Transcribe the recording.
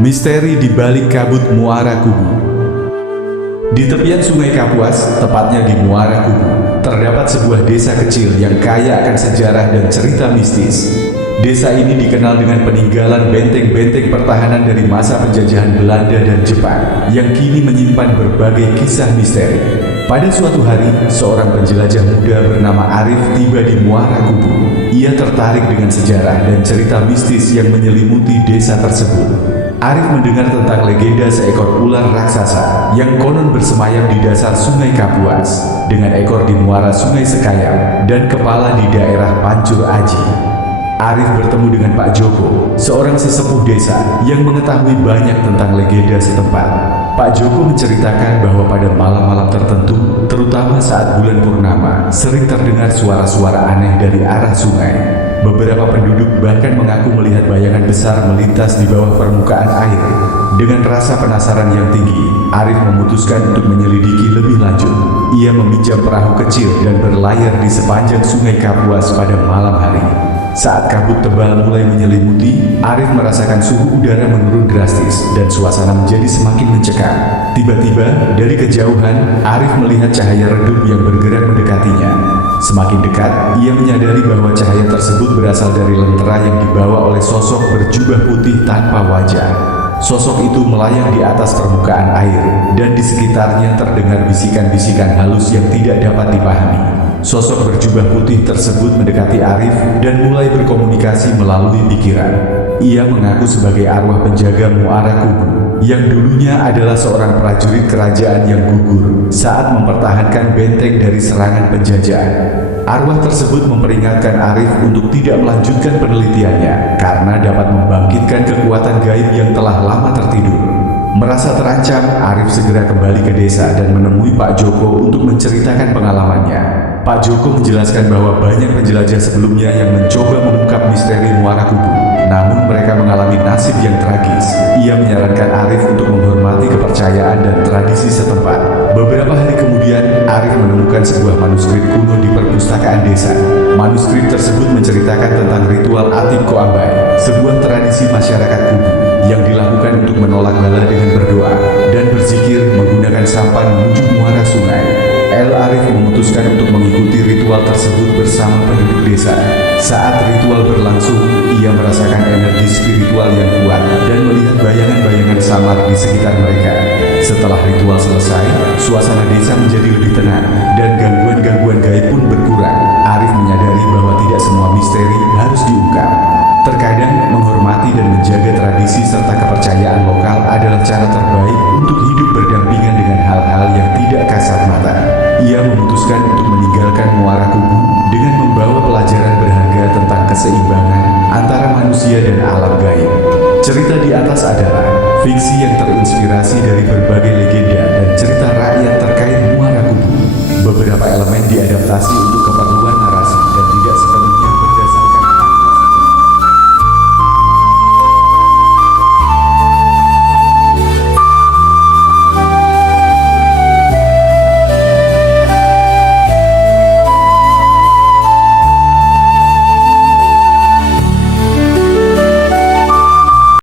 Misteri di balik kabut Muara Kubu. Di tepian Sungai Kapuas, tepatnya di Muara Kubu, terdapat sebuah desa kecil yang kaya akan sejarah dan cerita mistis. Desa ini dikenal dengan peninggalan benteng-benteng pertahanan dari masa penjajahan Belanda dan Jepang, yang kini menyimpan berbagai kisah misteri. Pada suatu hari, seorang penjelajah muda bernama Arif tiba di Muara Kubu. Ia tertarik dengan sejarah dan cerita mistis yang menyelimuti desa tersebut. Arif mendengar tentang legenda seekor ular raksasa yang konon bersemayam di dasar Sungai Kapuas, dengan ekor di muara Sungai Sekayam dan kepala di daerah Pancur Aji. Arif bertemu dengan Pak Joko, seorang sesepuh desa yang mengetahui banyak tentang legenda setempat. Pak Joko menceritakan bahwa pada malam-malam tertentu, terutama saat bulan purnama, sering terdengar suara-suara aneh dari arah sungai. Beberapa penduduk bahkan mengaku melihat bayangan besar melintas di bawah permukaan air. Dengan rasa penasaran yang tinggi, Arif memutuskan untuk menyelidiki lebih lanjut. Ia meminjam perahu kecil dan berlayar di sepanjang Sungai Kapuas pada malam hari. Saat kabut tebal mulai menyelimuti, Arif merasakan suhu udara menurun drastis dan suasana menjadi semakin mencekam. Tiba-tiba, dari kejauhan, Arif melihat cahaya redup yang bergerak mendekatinya. Semakin dekat, ia menyadari bahwa cahaya tersebut berasal dari lentera yang dibawa oleh sosok berjubah putih tanpa wajah. Sosok itu melayang di atas permukaan air, dan di sekitarnya terdengar bisikan-bisikan halus yang tidak dapat dipahami. Sosok berjubah putih tersebut mendekati Arif dan mulai berkomunikasi melalui pikiran. Ia mengaku sebagai arwah penjaga Muara Kubu, yang dulunya adalah seorang prajurit kerajaan yang gugur saat mempertahankan benteng dari serangan penjajah. Arwah tersebut memperingatkan Arif untuk tidak melanjutkan penelitiannya karena dapat membangkitkan kekuatan gaib yang telah lama tertidur. Merasa terancam, Arif segera kembali ke desa dan menemui Pak Joko untuk menceritakan pengalamannya. Pak Joko menjelaskan bahwa banyak penjelajah sebelumnya yang mencoba mengungkap misteri Muara Kubu, namun mereka mengalami nasib yang tragis. Ia menyarankan Arif untuk menghormati kepercayaan dan tradisi setempat. Beberapa hari kemudian, Arif menemukan sebuah manuskrip kuno di perpustakaan desa. Manuskrip tersebut menceritakan tentang ritual Atim Koambai, sebuah tradisi masyarakat Kubu yang dilakukan untuk menolak bala dengan berdoa dan berzikir menggunakan sampan menuju muara sungai. Arif memutuskan untuk mengikuti ritual tersebut bersama penduduk desa. Saat ritual berlangsung, ia merasakan energi spiritual yang kuat dan melihat bayangan-bayangan samar di sekitar mereka. Setelah ritual selesai, suasana desa menjadi lebih tenang dan gangguan-gangguan gaib pun berkurang. Arif menyadari bahwa tidak semua misteri harus diungkap. Terkadang, menghormati dan menjaga tradisi serta kepercayaan lokal adalah cara terbaik untuk hidup berdampingan dengan hal-hal yang tidak kasat mata. Ia memutuskan untuk meninggalkan Muara Kubu dengan membawa pelajaran berharga tentang keseimbangan antara manusia dan alam gaib. Cerita di atas adalah fiksi yang terinspirasi dari berbagai legenda dan cerita rakyat terkait Muara Kubu. Beberapa elemen diadaptasi untuk